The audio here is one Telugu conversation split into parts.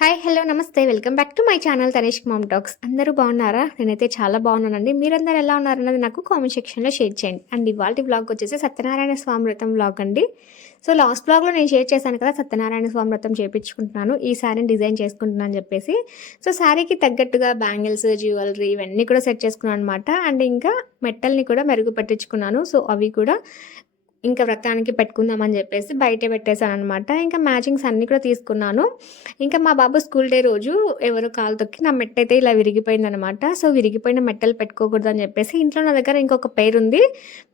హాయ్ హలో నమస్తే. Welcome back to my channel Tanesh mom talks అందరూ బాగున్నారా? నేనైతే చాలా బాగున్నానండి. మీరందరూ ఎలా ఉన్నారన్నది నాకు కామెంట్ సెక్షన్లో షేర్ చేయండి. అండ్ ఇవాళ బ్లాగ్ వచ్చేసి సత్యనారాయణ స్వామి వ్రతం వ్లాగ్ అండి. సో లాస్ట్ బ్లాగ్లో నేను షేర్ చేశాను కదా సత్యనారాయణ స్వామి వ్రతం చేయించుకుంటున్నాను ఈ శారీని డిజైన్ చేసుకుంటున్నాను చెప్పేసి. సో శారీకి తగ్గట్టుగా బ్యాంగిల్స్ జ్యువెలరీ ఇవన్నీ కూడా సెట్ చేసుకున్నాను అనమాట అండ్ ఇంకా మెట్టల్ని కూడా మెరుగుపెట్టించుకున్నాను సో అవి కూడా ఇంకా వ్రతానికి పెట్టుకుందామని చెప్పేసి బయటే పెట్టేశాను అనమాట ఇంకా మ్యాచింగ్స్ అన్నీ కూడా తీసుకున్నాను. ఇంకా మా బాబు స్కూల్ డే రోజు ఎవరు కాలు తొక్కి నా మెట్ట అయితే ఇలా విరిగిపోయింది అనమాట సో విరిగిపోయిన మెట్టలు పెట్టుకోకూడదు అని చెప్పేసి ఇంట్లో నా దగ్గర ఇంకొక పేరు ఉంది.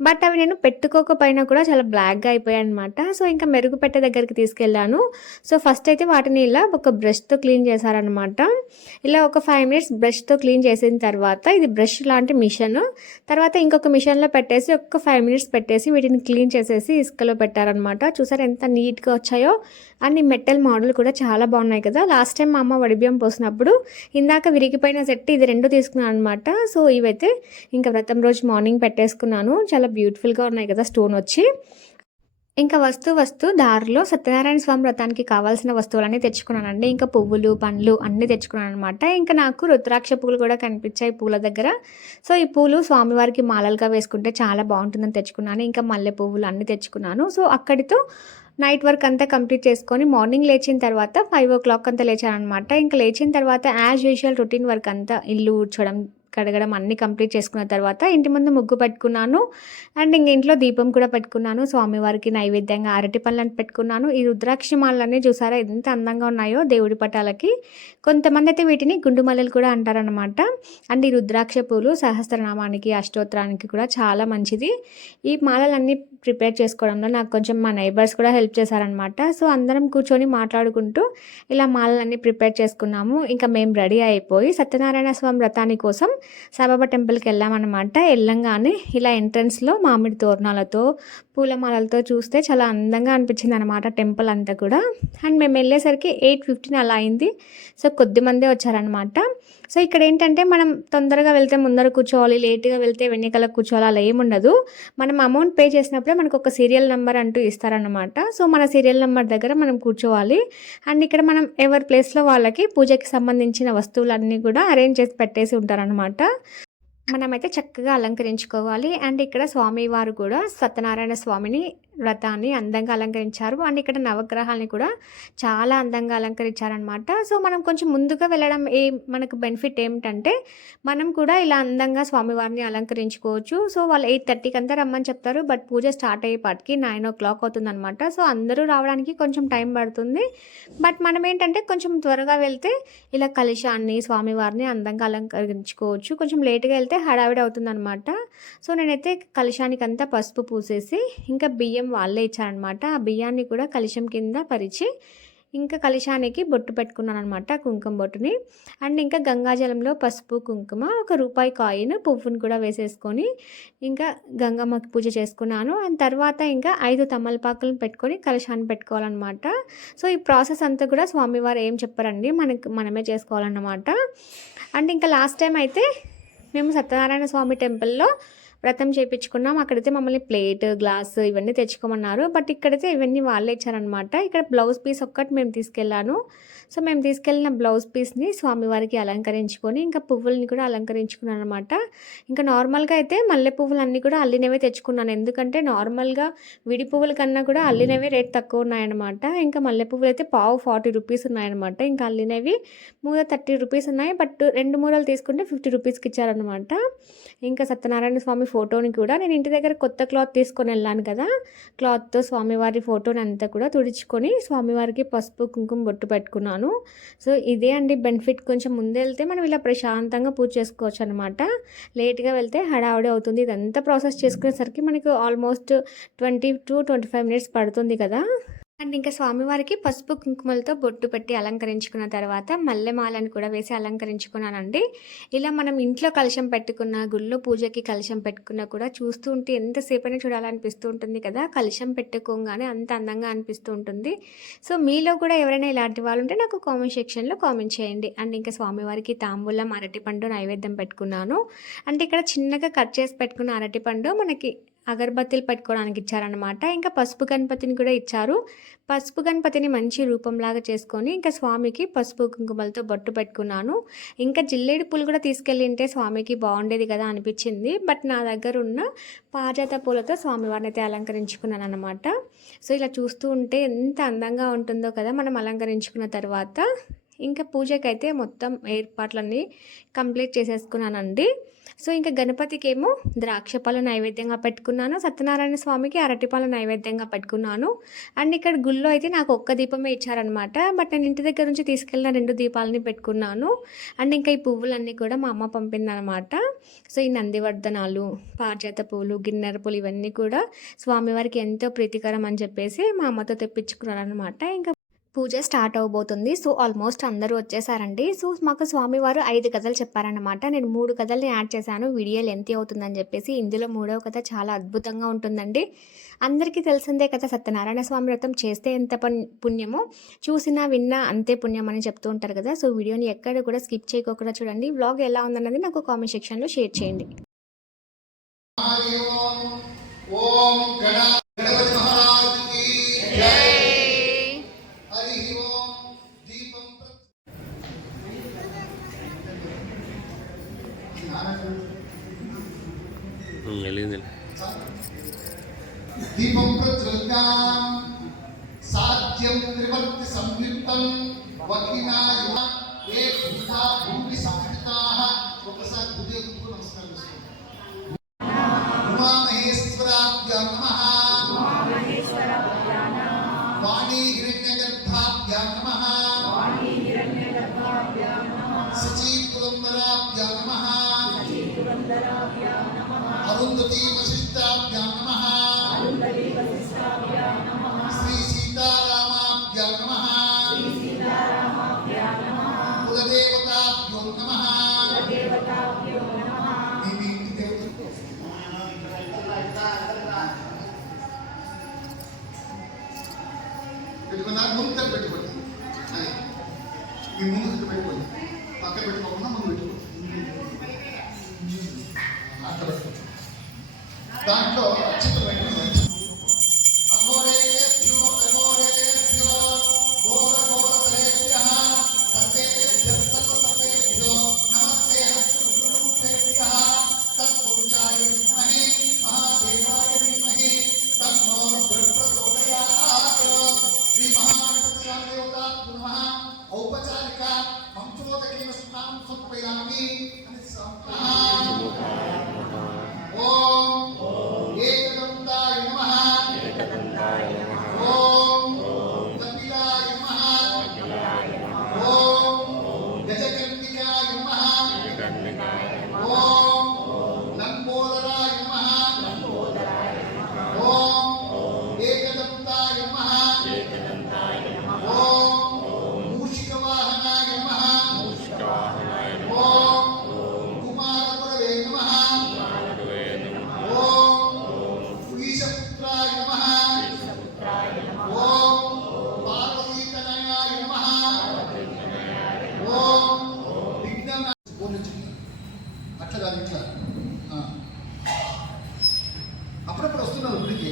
బట్ అవి నేను పెట్టుకోకపోయినా కూడా చాలా బ్లాక్గా అయిపోయాయి అనమాట సో ఇంకా మెరుగు పెట్టే దగ్గరికి తీసుకెళ్ళాను. సో ఫస్ట్ అయితే వాటిని ఇలా ఒక బ్రష్తో క్లీన్ చేశారనమాట ఇలా ఒక ఫైవ్ మినిట్స్ బ్రష్తో క్లీన్ చేసిన తర్వాత ఇది బ్రష్ లాంటి మిషన్. తర్వాత ఇంకొక మిషన్లో పెట్టేసి ఒక ఫైవ్ మినిట్స్ పెట్టేసి వీటిని క్లీన్ చేసేసి ఇసుకలో పెట్టారనమాట చూసారు ఎంత నీట్గా వచ్చాయో. అన్ని మెటల్ మోడల్ కూడా చాలా బాగున్నాయి కదా. లాస్ట్ టైం మా అమ్మ వడిబియ్యం పోసినప్పుడు ఇందాక విరిగిపోయిన సెట్ ఇది రెండు తీసుకున్నాను అనమాట సో ఇవైతే ఇంకా వ్రతం రోజు మార్నింగ్ పెట్టేసుకున్నాను. చాలా బ్యూటిఫుల్గా ఉన్నాయి కదా స్టోన్ వచ్చి. ఇంకా వస్తూ వస్తూ దారిలో సత్యనారాయణ స్వామి వ్రతానికి కావాల్సిన వస్తువులన్నీ తెచ్చుకున్నానండి. ఇంకా పువ్వులు పండ్లు అన్నీ తెచ్చుకున్నాను అనమాట ఇంకా నాకు రుద్రాక్ష పువ్వులు కూడా కనిపించాయి పూల దగ్గర. సో ఈ పూలు స్వామివారికి మాలలుగా వేసుకుంటే చాలా బాగుంటుందని తెచ్చుకున్నాను. ఇంకా మల్లె పువ్వులు అన్నీ తెచ్చుకున్నాను. సో అక్కడితో నైట్ వర్క్ అంతా కంప్లీట్ చేసుకొని మార్నింగ్ లేచిన తర్వాత ఫైవ్ ఓ క్లాక్ అంతా లేచాను అనమాట ఇంకా లేచిన తర్వాత యాజ్ యూజువల్ రొటీన్ వర్క్ అంతా ఇల్లు ఊడ్చడం కడగడం అన్నీ కంప్లీట్ చేసుకున్న తర్వాత ఇంటి ముందు ముగ్గు పెట్టుకున్నాను. అండ్ ఇంక ఇంట్లో దీపం కూడా పెట్టుకున్నాను. స్వామివారికి నైవేద్యంగా అరటి పళ్ళని పెట్టుకున్నాను. ఈ రుద్రాక్ష మాలన్నీ చూసారా? ఎంత అందంగా ఉన్నాయో దేవుడి పటాలకి. కొంతమంది అయితే వీటిని గుండుమల్లెలు కూడా అంటారనమాట అండ్ ఈ రుద్రాక్ష పూలు సహస్రనామానికి అష్టోత్తరానికి కూడా చాలా మంచిది. ఈ మాలలన్నీ ప్రిపేర్ చేసుకోవడంలో నాకు కొంచెం మా నైబర్స్ కూడా హెల్ప్ చేశారనమాట సో అందరం కూర్చొని మాట్లాడుకుంటూ ఇలా మాలలన్నీ ప్రిపేర్ చేసుకున్నాము. ఇంకా మేము రెడీ అయిపోయి సత్యనారాయణ స్వామి వ్రతాని కోసం సాయిబాబా టెంపుల్కి వెళ్ళామన్నమాట. వెళ్ళంగానే ఇలా ఎంట్రన్స్లో మామిడి తోరణాలతో పూలమాలలతో చూస్తే చాలా అందంగా అనిపించింది అనమాట టెంపుల్ అంతా కూడా. అండ్ మేము వెళ్ళేసరికి ఎయిట్ ఫిఫ్టీన్ అలా అయింది. సో కొద్ది మందే వచ్చారనమాట సో ఇక్కడ ఏంటంటే మనం తొందరగా వెళ్తే ముందర కూర్చోవాలి లేట్గా వెళ్తే వెన్నికల కూర్చోవాలి అలా ఏముండదు మనం అమౌంట్ పే చేసినప్పుడే మనకు ఒక సీరియల్ నెంబర్ అంటూ ఇస్తారనమాట సో మన సీరియల్ నెంబర్ దగ్గర మనం కూర్చోవాలి. అండ్ ఇక్కడ మనం ఎవరి ప్లేస్లో వాళ్ళకి పూజకి సంబంధించిన వస్తువులన్నీ కూడా అరేంజ్ చేసి పెట్టేసి ఉంటారనమాట మనమైతే చక్కగా అలంకరించుకోవాలి. అండ్ ఇక్కడ స్వామివారు కూడా సత్యనారాయణ స్వామిని వ్రతాన్ని అందంగా అలంకరించారు. అండ్ ఇక్కడ నవగ్రహాలని కూడా చాలా అందంగా అలంకరించారనమాట సో మనం కొంచెం ముందుగా వెళ్ళడం ఏ మనకు బెనిఫిట్ ఏమిటంటే మనం కూడా ఇలా అందంగా స్వామివారిని అలంకరించుకోవచ్చు. సో వాళ్ళు ఎయిట్ థర్టీకి అంతా రమ్మని చెప్తారు. బట్ పూజ స్టార్ట్ అయ్యేపాటికి నైన్ ఓ క్లాక్ అవుతుందన్నమాట. సో అందరూ రావడానికి కొంచెం టైం పడుతుంది. బట్ మనం ఏంటంటే కొంచెం త్వరగా వెళ్తే ఇలా కలశాన్ని స్వామివారిని అందంగా అలంకరించుకోవచ్చు. కొంచెం లేట్గా వెళ్తే హడావిడి అవుతుందన్నమాట. సో నేనైతే కలశానికి అంతా పసుపు పూసేసి ఇంకా బియ్యం బియ్యం వాళ్ళే ఇచ్చారనమాట. ఆ బియ్యాన్ని కూడా కలుషం కింద పరిచి ఇంకా కలుషానికి బొట్టు పెట్టుకున్నాను అనమాట కుంకుమ బొట్టుని. అండ్ ఇంకా గంగాజలంలో పసుపు కుంకుమ ఒక రూపాయి కాయిన్ పువ్వుని కూడా వేసేసుకొని ఇంకా గంగమ్మకి పూజ చేసుకున్నాను. అండ్ తర్వాత ఇంకా ఐదు తమలపాకులను పెట్టుకొని కలశాన్ని పెట్టుకోవాలన్నమాట సో ఈ ప్రాసెస్ అంతా కూడా స్వామివారు ఏం చెప్పారండి? మనకి మనమే చేసుకోవాలన్నమాట. అండ్ ఇంకా లాస్ట్ టైం అయితే మేము సత్యనారాయణ స్వామి టెంపుల్లో వ్రతం చేయించుకున్నాం అక్కడైతే మమ్మల్ని ప్లేట్ గ్లాస్ ఇవన్నీ తెచ్చుకోమన్నారు. బట్ ఇక్కడైతే ఇవన్నీ వాళ్ళే ఇచ్చారనమాట ఇక్కడ బ్లౌజ్ పీస్ ఒక్కటి మేము తీసుకెళ్ళాను. సో మేము తీసుకెళ్ళిన బ్లౌజ్ పీస్ని స్వామివారికి అలంకరించుకొని ఇంకా పువ్వుల్ని కూడా అలంకరించుకున్నాను అనమాట ఇంకా నార్మల్గా అయితే మల్లె పువ్వులు అన్నీ కూడా అల్లినవే తెచ్చుకున్నాను. ఎందుకంటే నార్మల్గా విడి పువ్వుల కన్నా కూడా అల్లినవే రేట్ తక్కువ ఉన్నాయన్నమాట. ఇంకా మల్లె పువ్వులు అయితే పావు ఫార్టీ రూపీస్ ఉన్నాయన్నమాట. ఇంకా అల్లినవి మూల థర్టీ రూపీస్ ఉన్నాయి. బట్ రెండు మూలలు తీసుకుంటే ఫిఫ్టీ రూపీస్కి ఇచ్చారనమాట ఇంకా సత్యనారాయణ స్వామి ఫోటోని కూడా నేను ఇంటి దగ్గర కొత్త క్లాత్ తీసుకొని వెళ్ళాను కదా. క్లాత్తో స్వామివారి ఫోటోని అంతా కూడా తుడుచుకొని స్వామివారికి పసుపు కుంకుమ బొట్టు పెట్టుకున్నాను. సో ఇదే అండి బెనిఫిట్. కొంచెం ముందే వెళ్తే మనం ఇలా ప్రశాంతంగా పూజ చేసుకోవచ్చు అనమాట లేట్గా వెళ్తే హడావుడి అవుతుంది. ఇదంతా ప్రాసెస్ చేసుకునేసరికి మనకు almost twenty two twenty five minutes పడుతుంది కదా. అండ్ ఇంకా స్వామివారికి పసుపు కుంకుమలతో బొట్టు పెట్టి అలంకరించుకున్న తర్వాత మల్లెమాలను కూడా వేసి అలంకరించుకున్నానండి. ఇలా మనం ఇంట్లో కలశం పెట్టుకున్న గుళ్ళో పూజకి కలశం పెట్టుకున్నా కూడా చూస్తూ ఉంటే ఎంతసేపైనా చూడాలనిపిస్తూ ఉంటుంది కదా. కలశం పెట్టుకోగానే అంత అందంగా అనిపిస్తూ ఉంటుంది. సో మీలో కూడా ఎవరైనా ఇలాంటి వాళ్ళు ఉంటే నాకు కామెంట్ సెక్షన్లో కామెంట్ చేయండి. అండ్ ఇంకా స్వామివారికి తాంబూలం అరటిపండు నైవేద్యం పెట్టుకున్నాను. అంటే ఇక్కడ చిన్నగా కట్ చేసి పెట్టుకున్న అరటిపండు మనకి అగరబత్తీలు పెట్టుకోవడానికి ఇచ్చారనమాట ఇంకా పసుపు గణపతిని కూడా ఇచ్చారు. పసుపు గణపతిని మంచి రూపంలాగా చేసుకొని ఇంకా స్వామికి పసుపు కుంకుమలతో బొట్టు పెట్టుకున్నాను. ఇంకా జిల్లేడు పూలు కూడా తీసుకెళ్ళింటే స్వామికి బాగుండేది కదా అనిపించింది. బట్ నా దగ్గర ఉన్న పాజాత పూలతో స్వామివారిని అయితే అలంకరించుకున్నాను అనమాట సో ఇలా చూస్తూ ఉంటే ఎంత అందంగా ఉంటుందో కదా మనం అలంకరించుకున్న తర్వాత. ఇంకా పూజకైతే మొత్తం ఏర్పాట్లన్నీ కంప్లీట్ చేసేసుకున్నానండి. సో ఇంకా గణపతికి ఏమో ద్రాక్ష పళ్ళ నైవేద్యంగా పెట్టుకున్నాను. సత్యనారాయణ స్వామికి అరటిపాల నైవేద్యంగా పెట్టుకున్నాను. అండ్ ఇక్కడ గుళ్ళో అయితే నాకు ఒక్క దీపమే ఇచ్చారనమాట బట్ నేను ఇంటి దగ్గర నుంచి తీసుకెళ్ళిన రెండు దీపాలని పెట్టుకున్నాను. అండ్ ఇంకా ఈ పువ్వులన్నీ కూడా మా అమ్మ పంపిందనమాట సో ఈ నందివర్ధనాలు పారిజాత పువ్వులు గిన్నెర పూలు ఇవన్నీ కూడా స్వామివారికి ఎంతో ప్రీతికరం అని చెప్పేసి మా అమ్మతో తెప్పించుకున్నాను అనమాట ఇంకా పూజ స్టార్ట్ అవబోతుంది. సో ఆల్మోస్ట్ అందరూ వచ్చేసారండి. సో మాకు స్వామివారు ఐదు కథలు చెప్పారనమాట నేను మూడు కథల్ని యాడ్ చేశాను. వీడియో లెంత్ అవుతుందని చెప్పేసి ఇందులో మూడవ కథ చాలా అద్భుతంగా ఉంటుందండి. అందరికీ తెలిసిందే కదా సత్యనారాయణ స్వామి వ్రతం చేస్తే ఎంత పుణ్యమో చూసినా విన్నా అంతే పుణ్యం అని చెప్తూ ఉంటారు కదా. సో వీడియోని ఎక్కడ కూడా స్కిప్ చేయకోకుండా చూడండి. వ్లాగ్ ఎలా ఉందన్నది నాకు కామెంట్ సెక్షన్లో షేర్ చేయండి. ఓం గణపతి మహారాజ్ प्रज्वल्यां साध्यं त्रिवर्ति संयुक्तं वकिनाय ये भूता भूमि संहिताः ఒకసారి బుద్ధి నమస్కారం చేసుకోండి ఉమామహేశ్వరాభ్యా నమః వాణీ హిరణ్యగర్భాభ్యా నమః సచీపురంబరాభ్యా నమః అరుంధతీ వశిష్టాభ్యా నమః శ్రీ ఔపచారిక మంత్రోదకీన స్నానం సమర్పయామి అని సంతానం వస్తున్నారు గుడికి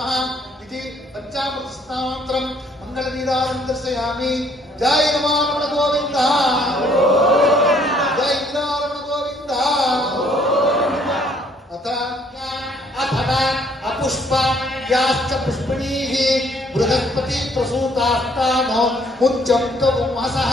నమః ఇది పంచామృత స్నామంతరం మంగళ నీరాజం దర్శయామి జై రమారమణ గోవింద జై నీరారమణ గోవింద అత అథన అపుష్ప యాశ్చ పుష్పిణీః బృహస్పతి ప్రసూతాస్తానో ముచ్యంతో మాసః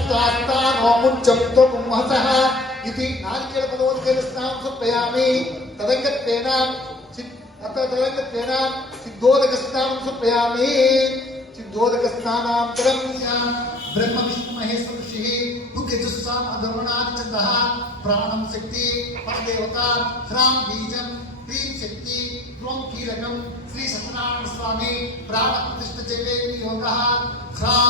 त्वात्तामोमुञ्चम्त्वमुंहसः इति नारीकेर पदों के निस्ताम सब प्यामी तदंग तेना अतः तदंग तेना सिद्धो दक्षिणाम सब प्यामी नारिकेलपदोदकेलस्नां समर्पयामि तदङ्गत्वेनां अत्र तदङ्गत्वेनां सिद्धोदकस्नानं समर्पयामि सिद्धोदकस्नानान्तरं ब्रह्मविष्णुमहेश्वऋषिः मुख्यजुस्साम् अधर्मणादिचन्दः प्राणं शक्ति, परदेवता, ह्रां बीजं क्रीं शक्ति, त्वं कीलकं, श्रीसत्यनारायणस्वामी प्राणप्रतिष्ठचेपेति योगः, ह्रां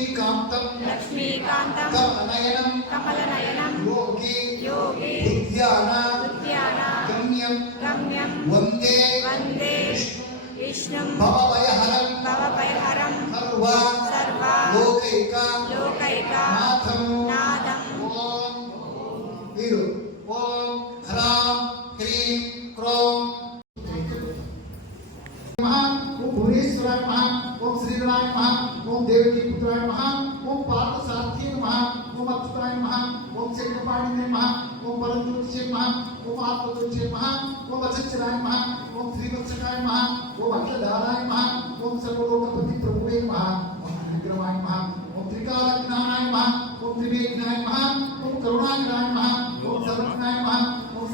లక్ష్మీకాంతం లక్ష్మీకాంతం కమలనయనం కమలనయనం యోగి యోగి ఉద్యాన ఉద్యాన గమ్యం గమ్యం వందే వందే విష్ణుం భవభయహరం భవభయహరం సర్వ సర్వ లోకైక లోకైక నాథం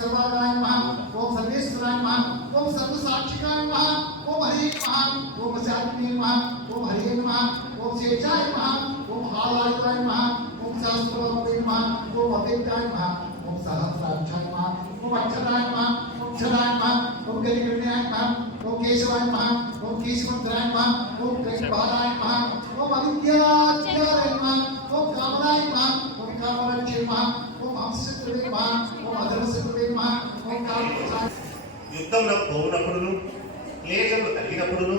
ఓం సర్వాదాయ నమః ఓం సర్వేశ్వరాయ నమః ఓం సర్వసాక్షికాయ నమః ఓం హరే నమః ఓం శాంతినే నమః ఓం హరే నమః ఓం శేషాయ నమః ఓం హాలాయుతాయ నమః ఓం శాస్త్రవే నమః ఓం అవ్యక్తాయ నమః ఓం సహస్రాక్షాయ నమః ఓం అక్షరాయ నమః ఓం క్షరాయ నమః ఓం గరిగణ్యాయ నమః ఓం కేశవాయ నమః ఓం కేశవంతరాయ నమః ఓం కైబాలాయ నమః ఓం అవిద్యాచార్య నమః ఓం కామదాయ నమః ఓం కామరక్షే నమః ఓం హంసశత్రువే నమః ఓం అధర్మశత్రువే నమః ఓం కామప్రసాయ యుద్ధంలో పోవునప్పుడును క్లేశములు కలిగినప్పుడును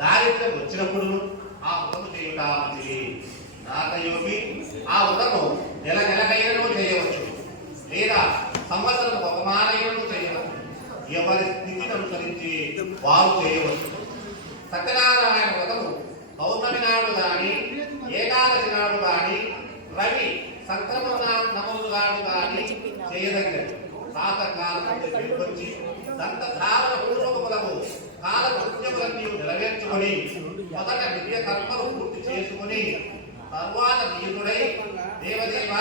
దారిద్ర్యం వచ్చినప్పుడును ఆ వ్రతము చేయుట మంచిది. ఆ వ్రతము నెల నెలకైనను చేయవచ్చు లేదా సంవత్సరం బహుమానైనను చేయవచ్చు. ఎవరి స్థితిని అనుసరించి వారు చేయవచ్చు. సత్యనారాయణ వ్రతము పౌర్ణమి నాడు కానీ ఏకాదశి నాడు కానీ రవి సంక్రమణ నమోదు నాడు కానీ చేయదగినది. ప్రాతకాలం వచ్చి దంత ధారణ పూర్వకములకు కాల కృత్యములన్నీ నెరవేర్చుకొని మొదట విద్య కర్మలు పూర్తి చేసుకొని తరువాత నియుతుడై దేవదేవ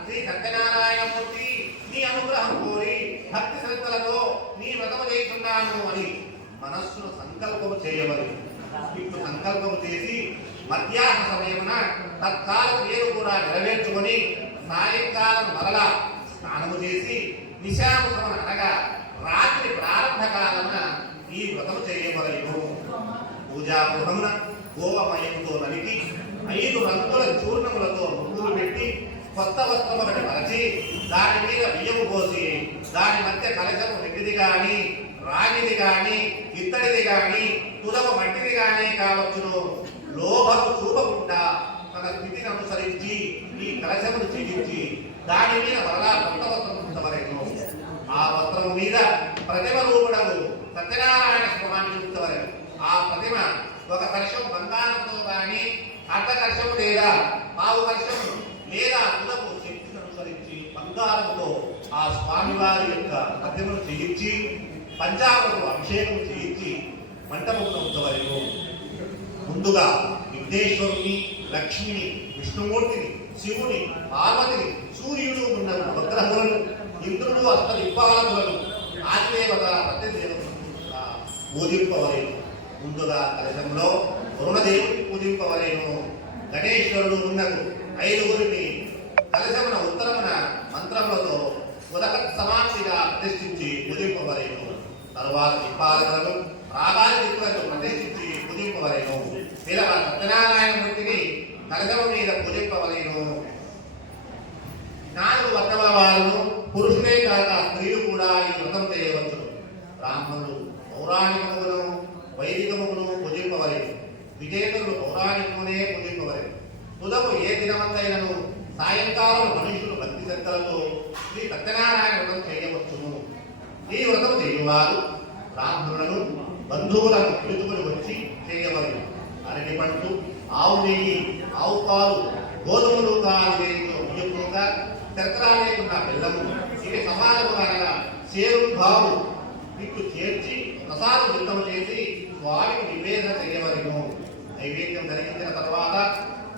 శ్రీ సత్యనారాయణమూర్తి నీ అనుగ్రహం కోరి భక్తి శ్రద్ధలతో నీ వ్రతము చేస్తున్నాను అని మనస్సును సంకల్పము చేయవలెను ఇప్పుడు సంకల్పము చేసి మధ్యాహ్న సమయమున తత్కాల క్రియలు కూడా నెరవేర్చుకొని సాయంకాలం మరలా స్నానము చేసి నిశాముఖం అనగా రాత్రి ప్రారంభ కాలమున ఈ వ్రతము చేయవలెను పూజా గోవమయంతో నలిపి ఐదు రంగుల చూర్ణములతో ముగ్గులు పెట్టి కొత్త వస్త్రం ఒకటి మరచి దాని మీద బియ్యము పోసి దాని మధ్య కలశము వెండిది కానీ రాగిది కానీ ఇత్తడిది కానీ తులవ మట్టిది కానీ కావచ్చును. లోభము చూపకుండా తన స్థితిని అనుసరించి ఈ కలశమును చెల్లించి దాని మీద మరలా కొత్త వస్త్రం ఉంచవలెను ఆ వస్త్రము మీద ప్రతిమ రూపడము సత్యనారాయణ స్వామి ఉంచవలెను ఆ ప్రతిమ ఒక కర్షం బంగారంతో కానీ అర్ధ కలశము లేదా పావు కర్షం లేదా తులపు శక్తిని అనుసరించి బంగారముతో ఆ స్వామివారి యొక్క ప్రతిమను చేయించి పంచామృతం అభిషేకం చేయించి మంటపంలో ఉంచవలెను. ముందుగా విఘ్నేశ్వరుని లక్ష్మిని విష్ణుమూర్తిని శివుని పార్వతిని సూర్యుడు ఉన్న నవగ్రహములను ఇంద్రుడు అష్ట దిక్పాలకులను ఆదిదేవత ప్రత్యదేవతలను పూజింపవలేను. ముందుగా కలశంలో వరుణదేవుని పూజింపవలేను. గణేశ్వరుడు ఉన్నకు ఐదుగురిని కలశమున ఉత్తరమున మంత్రములతో ఉదక సమాప్తిగా ప్రతిష్ఠించి పూజింపవలేను. తరువాత దిక్పాలకులను రాగాలి దిక్కులకు ప్రతిష్ఠించి పూజింపవలేను. పిలవ సత్యనారాయణ మూర్తిని కలశము మీద పూజింపవలేను. నాలుగు వర్గముల వారు పురుషులే కాక స్త్రీలు కూడా ఈ వ్రతం చేయవచ్చు. బ్రాహ్మణులు పౌరాణికములను వైదికములను పూజింపవలేదు విజేతలు పౌరాణికమునే పూజింపవలేదు తుదకు ఏ దినమంతైనను సాయంకాలం మనుషులు భక్తి శ్రద్ధలతో శ్రీ సత్యనారాయణ వ్రతం చేయవచ్చును. ఈ వ్రతం చేయువారు బ్రాహ్మణులను బంధువులను పిలుచుకుని వచ్చి చేయవలెను అరటి పండు ఆవు నెయ్యి ఆవు పాలు గోధుమలు కాని వేడితో బియ్యముగా చక్రా లేకుండా బెల్లము ఇవి సమానముగా అనగా సేరు భావు ఇట్లు చేర్చి ప్రసాద చేసి స్వామికి నివేదన చేయవలెను. నైవేద్యం ధరించిన తర్వాత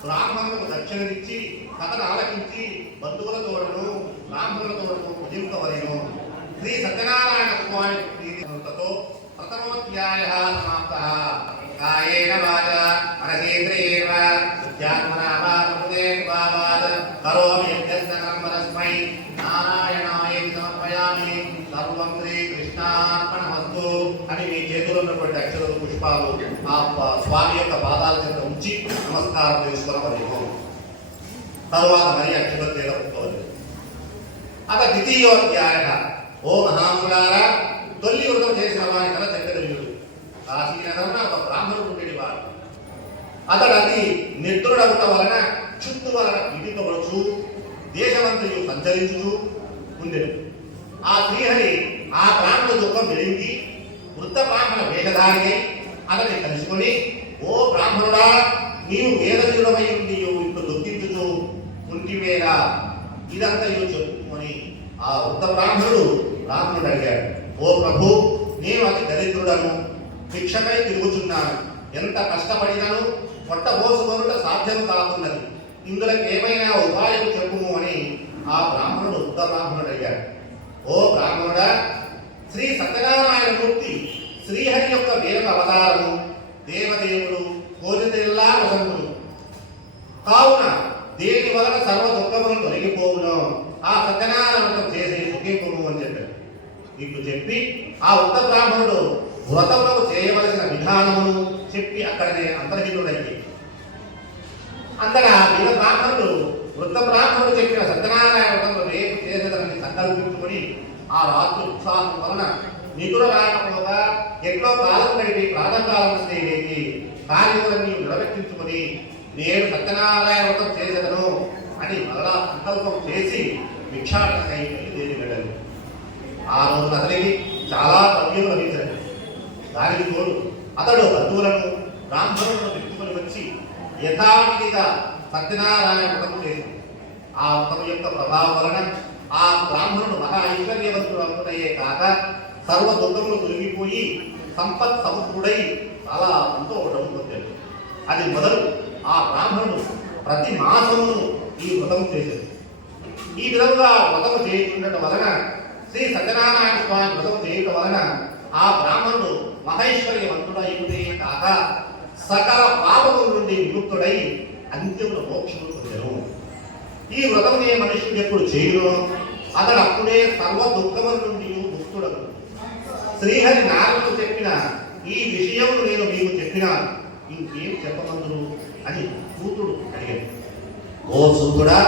బ్రాహ్మణులకు దక్షిణనిచ్చి కథను ఆలకించి బంధువులతోడను బ్రాహ్మణులతోడను పూజింపవలెను శ్రీ సత్యనారాయణ స్వామి ప్రీతితో ప్రథమోధ్యాయ సమాప్త. కాయేన వాచ మనసేంద్రియేవ బుద్ధ్యాత్మనా వా ప్రకృతే భావాత్ కరోమి యజ్ఞస్సకరం పరస్మై నారాయణాయ సమర్పయామి సర్వం శ్రీ కృష్ణార్పణమస్తు అని మీ చేతిలో ఉన్నటువంటి అక్షరాలు పుష్పాలు ఆ ప- స్వామి యొక్క పాదాల చెంత ఉంచి నమస్కారం చేసుకోవలేము తర్వాత మరి అక్షరం చేయకపోవాలి అత ద్వితీయోధ్యాయ ఓ మహాములారా తొలి వృతం చేసిన వారి కదా చక్కదల్లుడు. కాశీనగరన ఒక బ్రాహ్మణుడు ఉండేది ఉండేవాడు అతడు అది నిద్రుడవుట వలన చుట్టూ వలన పీడికపడుచు దేశమంతయు సంచరించు ఉండేది ఆ శ్రీహరి ఆ బ్రాహ్మణ దుఃఖం వెలిగి వృద్ధ బ్రాహ్మణ వేషధారి అతన్ని కలుసుకొని ఓ బ్రాహ్మణుడా నీవు వేదయుడమై ఉండియో ఇప్పుడు దుఃఖించుతూ కుంటివేరా ఇదంతయో చెప్పుకొని ఆ వృద్ధ బ్రాహ్మణుడు రాముడు అడిగాడు ఓ ప్రభు నేను అతి దరిద్రుడను భిక్షకై తిరుగుచున్నాను. ఎంత కష్టపడినను పొట్టబోసుకొనుట సాధ్యం కాకున్నది. ఇందులో ఏమైనా ఉపాయం చెప్పుము అని ఆ బ్రాహ్మణుడు వృద్ధ బ్రాహ్మణుడు అడిగాడు. ఓ బ్రాహ్మణుడా శ్రీ సత్యనారాయణ మూర్తి శ్రీహరి యొక్క వేరొక అవతారము దేవదేవుడు కోరితెల్లా వసంతులు కావున దేని వలన సర్వ దుఃఖములు తొలగిపోవును. ఆ సత్యనారాయణం చేసి సుఖింపుము అని చెప్పాడు. ఇప్పుడు చెప్పి ఆ ఉత్త బ్రాహ్మణుడు వ్రతములకు చేయవలసిన విధానమును చెప్పి అక్కడనే అంతర్హితుడయ్యి. అంతగా వీర బ్రాహ్మణుడు వృద్ధ బ్రాహ్మణుడు చెప్పిన సత్యనారాయణ వ్రతంలో రేపు చేసేదని సంకల్పించుకొని ఆ రాత్రి ఉత్సాహం వలన నిధుల రాకపోగా ఎట్లో కాలం గడిపి ప్రాతకాలం నుండి కార్యములన్నీ నిలబెట్టించుకొని నేను సత్యనారాయణ వ్రతం చేసేదను అని మరలా సంకల్పం చేసి భిక్షాటకై బయలుదేరి వెళ్ళాడు ఆ రోజు అతనికి చాలా పద్యం లభించాడు దానికి తోడు అతడు బంధువులను బ్రాహ్మణులను పెట్టుకుని వచ్చి యథావిధిగా సత్యనారాయణ వ్రతం చేశాడు. ఆ వ్రతం యొక్క ప్రభావం వలన ఆ బ్రాహ్మణుడు మహా ఐశ్వర్యవంతుడు అవుతాయే కాక సర్వ దుఃఖములు తొలగిపోయి సంపత్ సముద్రుడై చాలా సంతోషం పొందాడు. అది మొదలు ఆ బ్రాహ్మణుడు ప్రతి మాసమును ఈ వ్రతం చేశాడు. ఈ విధంగా వ్రతం చేయుచుండటం వలన శ్రీ సత్యనారాయణ స్వామి వ్రతం చేయటం వలన ఆ బ్రాహ్మణుడు మహేశ్వర్యవంతుడైతే కాక సకల పాపముల నుండి విముక్తుడై అంతిమ మోక్షము పొందను. ఈ వ్రతమునే మనుషుడు ఎప్పుడు చేయను అతడు అప్పుడే సర్వ దుఃఖముల నుండి ముక్తుడను శ్రీహరి నారదుడు చెప్పిన ఈ విషయం నేను మీకు చెప్పిన ఇంకేం చెప్పమందురు? అని కూతుడు అడిగాడు ఓ సూతుడా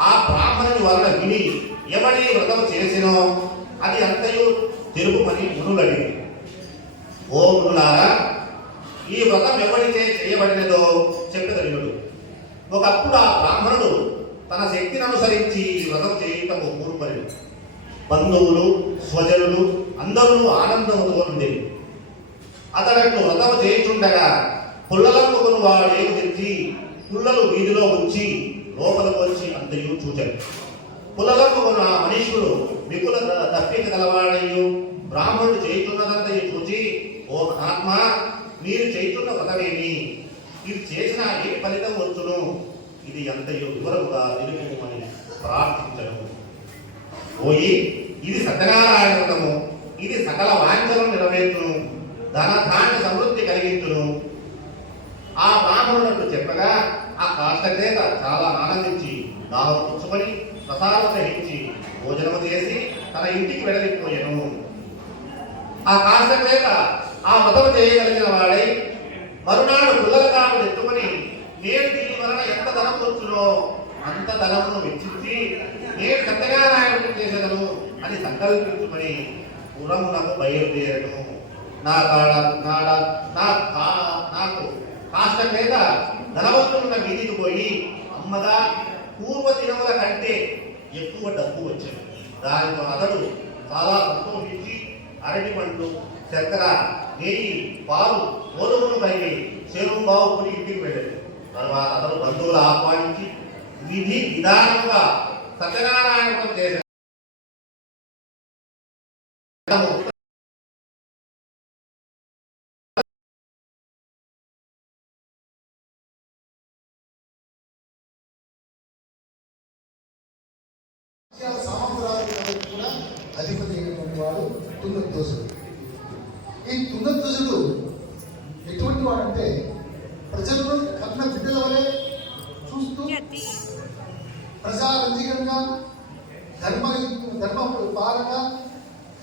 ఆ బ్రాహ్మణుని వలన విని ఎవడి వ్రతం చేసినో అది అంతయు తెలుపుమని మునులు అడిగి ఓ మునులారా ఈ వ్రతం ఎవరిచే చేయబడినదో చెప్పదలుడు ఒకప్పుడు ఆ బ్రాహ్మణుడు తన శక్తిని అనుసరించి ఈ వ్రతం చేయటం పూర్వపడి బంధువులు స్వజనులు అందరూ ఆనందంతో ఉండేది అతడట్లు వ్రతము చేయుచుండగా పుల్లలమ్ముకుని వాడు ఏమి తెచ్చి పుల్లలు వీధిలో ఉంచి లోపలికి వచ్చి అంతయు చూచాడు పుల్లలమ్ముకున్న ఆ మనుషుడు మిగుల తప్పిక గలవాడయ్యు. బ్రాహ్మణుడు చేయుతున్నదంతయు చూచి ఓ ఆత్మ మీరు చేయుతున్న వ్రతమేమి? ఇది చేసిన ఏ ఫలితం వచ్చును? ఇది ఎంతయో వివరముగా తెలుపుమని ప్రార్థించడం పోయి ఇది సత్యనారాయణ వ్రతము. ఇది సకల వాంఛలను నెరవేర్చును. ధన ధాన్య సమృద్ధి కలిగించును ఆ బ్రాహ్మణులకు చెప్పగా ఆ కాష్టచేత చాలా ఆనందించి దాహం పుచ్చుకొని ప్రసాదం గ్రహించి భోజనము చేసి తన ఇంటికి వెళ్ళలేకపోయాను ఆ కాష్టచేత ఆ వ్రతము చేయగలిగిన వాడై మరునాడు పిల్లల కాపు ఎత్తుకొని నేను దీని వలన ఎంత ధనం వచ్చునో అంత ధనమును వెచ్చించి నేను సత్యనారాయణ చేసేదను అని సంకల్పించుకొని పురమునకు బయలుదేరను. నా కాడ నాడ నా నాకు కాస్త మీద ధనవంతులున్న వీధికి పోయి అమ్మగా పూర్వ దినముల కంటే ఎక్కువ డబ్బు వచ్చింది దానితో అతడు చాలా సంతోషించి అరటి పండ్లు చక్కెర నెయ్యి పాలు గోధుమలు కలిగి చెరువు బావుకుని ఇంటికి వెళ్ళాడు తర్వాత అతడు బంధువులు ఆహ్వానించి విధి విధానంగా సత్యనారాయణ చేశాడు ప్రజారంజకంగా ధర్మ ధర్మ పాలన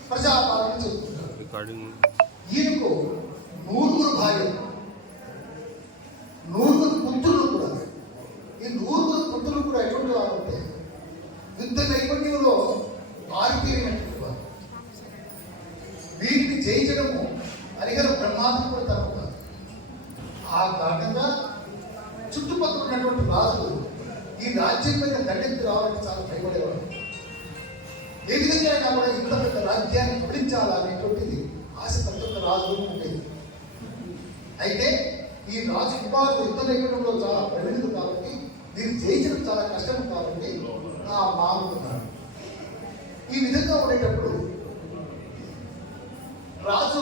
ప్రజాపాలన చేస్తున్నారు. ఈయనకు నూరుగురు భార్యలు నూరుగురు పుత్రులు కూడా ఈ నూరుగురు పుత్రులు కూడా ఎటువంటి వారు అంటే యుద్ధ నైపుణ్యంలో ఆరితేరినటువంటి వారు వీటిని జయించడము హరిహర బ్రహ్మాండం కూడా తక్కువ కాదు. ఆ కారణంగా చుట్టుపక్కల ఉన్నటువంటి రాజులు ఈ రాజ్యం మీద దండెత్తి రావాలంటే చాలా భయపడేవాడు ఏ విధంగా అయినా కూడా ఇంత పెద్ద రాజ్యాన్ని పడించాలనేటువంటిది ఆశ ప్రతి ఒక్క రాజు ఉండేది అయితే ఈ రాజు కుమారుడు యుద్ధ నైపుణ్యంలో చాలా ప్రవీణుడు కాబట్టి దీన్ని జయించడం చాలా కష్టం కాబట్టి ఆ మానుకున్నాడు ఈ విధంగా ఉండేటప్పుడు రాజు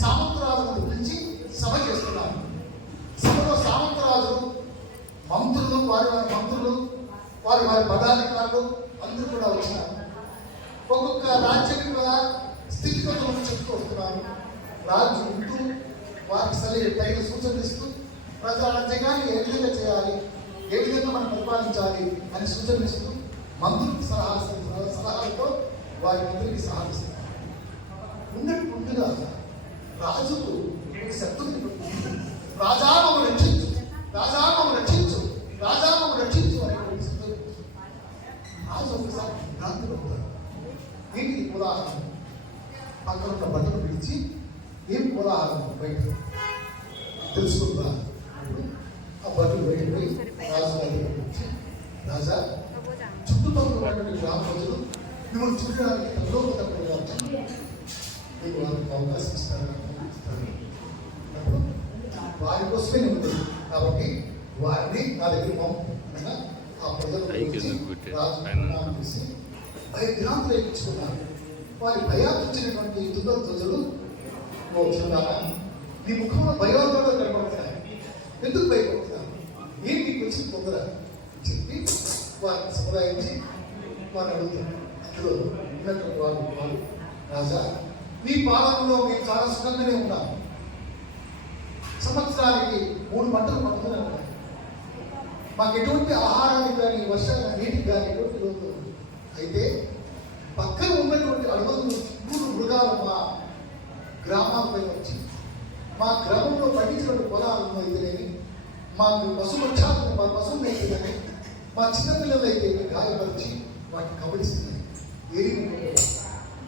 సామంతరాజును పిలిచి సభ చేస్తున్నారు. సభలో సామంతరాజు మంత్రులు వారి వారి మంత్రులు వారి వారి పదాధికారులు అందరూ కూడా వచ్చినారు. ఒక్కొక్క రాజ్యం కూడా స్థితిగతులను చెప్తూ వస్తున్నారు. రాజు ఉంటూ వారికి సరి తగిన సూచనలు ఇస్తూ ప్రజా రాజ్యాంగాన్ని ఏ విధంగా చేయాలి ఏ విధంగా మనం పరిపాలించాలి అని సూచనలు ఇస్తూ మంత్రులకు సలహా సలహాలతో వారి మంత్రికి సహాయిస్తారు ఉన్నట్టు ముందుగా రాజుకు ఒక శబ్దం వినపడుతుంది. రాజా మమ్మ రక్షించు. రాజా రక్షించు. రాజా రక్షించు అనేటువంటి శబ్దం రాజు ఒకసారి భ్రాంతి పడతాడు దీనికి ఉదాహరణ పక్కన ఉన్న బట్టలు పిలిచి ఏం ఉదాహరణ బయట తెలుసుకుందా ఆ బట్టలు బయట పోయి రాజు రాజా చుట్టుపక్కల గ్రామ ప్రజలు మిమ్మల్ని చూడడానికి తప్పకుండా మీకు అవకాశం ఇస్తారు వారి కోసమే ఉంది కాబట్టి వారిని నా దగ్గర పంపు ఆ ప్రజలు భయభ్రాంతులు వారి భయాత్రించినటువంటి దుర్గ ప్రజలు ఓ నీ ముఖంలో భయోదోడు కనబడుతున్నాయి ఎందుకు భయపడుతున్నారు ఏం నీకు వచ్చిన తొందర చెప్పి వారిని సంప్రదించి వారిని అడుగుతున్నారు ఉన్నటువంటి వారు వారు రాజా మీ పాలనలో మేము చాలా సుఖంగానే ఉన్నాం సంవత్సరానికి మూడు పంటలు పండుతూనే ఉన్నాయి మాకు ఎటువంటి ఆహారానికి కానీ వర్షాలు నీటికి కానీ ఎటువంటి లోటు అయితే పక్కన ఉన్నటువంటి అడవులు మూడు మృగాలు మా గ్రామాలపై వచ్చి మా గ్రామంలో పండించినటువంటి పొలాలను అయితేనేమి మాకు పశుపక్షాలను మా పశువులు అయితేనేమి మా చిన్నపిల్లలు అయితే గాయపరిచి వాటిని కబడిస్తున్నాయి. ఏది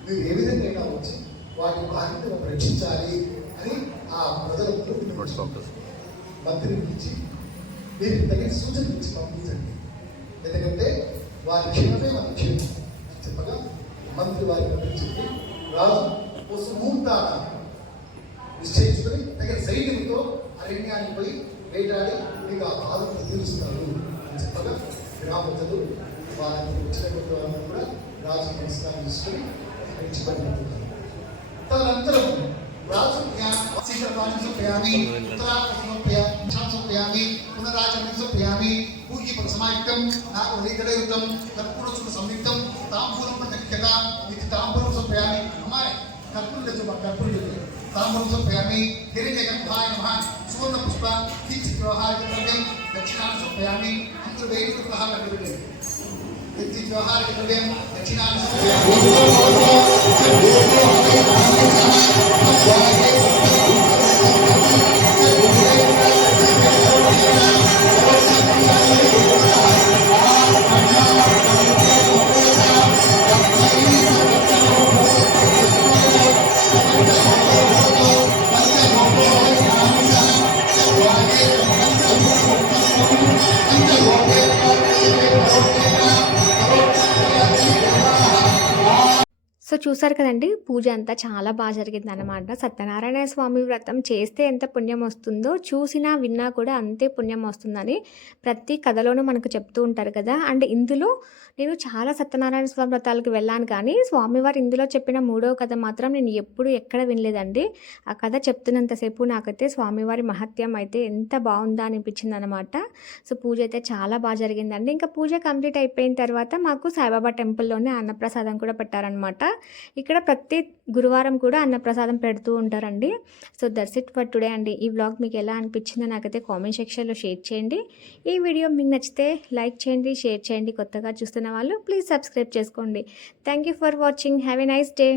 మీరు ఏ విధంగా వచ్చి వాటి బాధ్యతను రక్షించాలి అని ఆ విన్నవించుకుంటున్నారు. మంత్రిని పిలిచి మీరు తగిన సూచనలు ఇచ్చి పంపించండి. ఎందుకంటే వారి క్షేమమే మన క్షేమం. అని చెప్పగా మంత్రి వారి పంపించింది రాజు ఓ సుముహూర్తాన నిశ్చయించుకొని తగిన సైన్యంతో అరణ్యానికి పోయి వేటాడి మీకు ఆ బాధను తీరుస్తారు చెప్పగా గ్రామస్తులు వారికి వచ్చినటువంటి వాళ్ళని కూడా రాజు నమస్కారం చేసుకొని పెంచబడినట్టున్నారు తదనంతరం రాజు శీఘ్రపాఠం సమర్పయామి ఉత్తరాపం సమర్పయామి సమర్పయామి పునరాచరణ ప్రసమాయుక్తం నాకు కర్పూరచుకు సంయుక్తం తాంబూలం ప్రత్యక్షత ఇది తాంబూలం అమ్మాయి తాంబూలం సువర్ణ పుష్ప కించిత్ వ్యవహారిక ద్రవ్యం దక్షిణాన్ని అందరూ దక్షిణాన్ని చూసారు కదండి? పూజ అంతా చాలా బాగా జరిగింది అనమాట సత్యనారాయణ స్వామి వ్రతం చేస్తే ఎంత పుణ్యం వస్తుందో చూసినా విన్నా కూడా అంతే పుణ్యం వస్తుందని ప్రతి కథలోనూ మనకు చెప్తూ ఉంటారు కదా? అండ్ ఇందులో నేను చాలా సత్యనారాయణ స్వామి వ్రతాలకు వెళ్ళాను కానీ స్వామివారు ఇందులో చెప్పిన మూడో కథ మాత్రం నేను ఎప్పుడు ఎక్కడ వినలేదండి. ఆ కథ చెప్తున్నంతసేపు నాకైతే స్వామివారి మహత్యం అయితే ఎంత బాగుందా అనిపించింది అనమాట సో పూజ అయితే చాలా బాగా జరిగిందండి. ఇంకా పూజ కంప్లీట్ అయిపోయిన తర్వాత మాకు సాయిబాబా టెంపుల్లోనే అన్నప్రసాదం కూడా పెట్టారనమాట ఇక్కడ ప్రతి గురువారం కూడా అన్నప్రసాదం పెడుతూ ఉంటారండి. So that's it for today అండి. ఈ వ్లాగ్ మీకు ఎలా అనిపించిందో నాకైతే కామెంట్ సెక్షన్లో షేర్ చేయండి. ఈ వీడియో మీకు నచ్చితే లైక్ చేయండి షేర్ చేయండి. కొత్తగా చూస్తున్న వాళ్ళు ప్లీజ్ సబ్స్క్రైబ్ చేసుకోండి. Thank you for watching have a nice day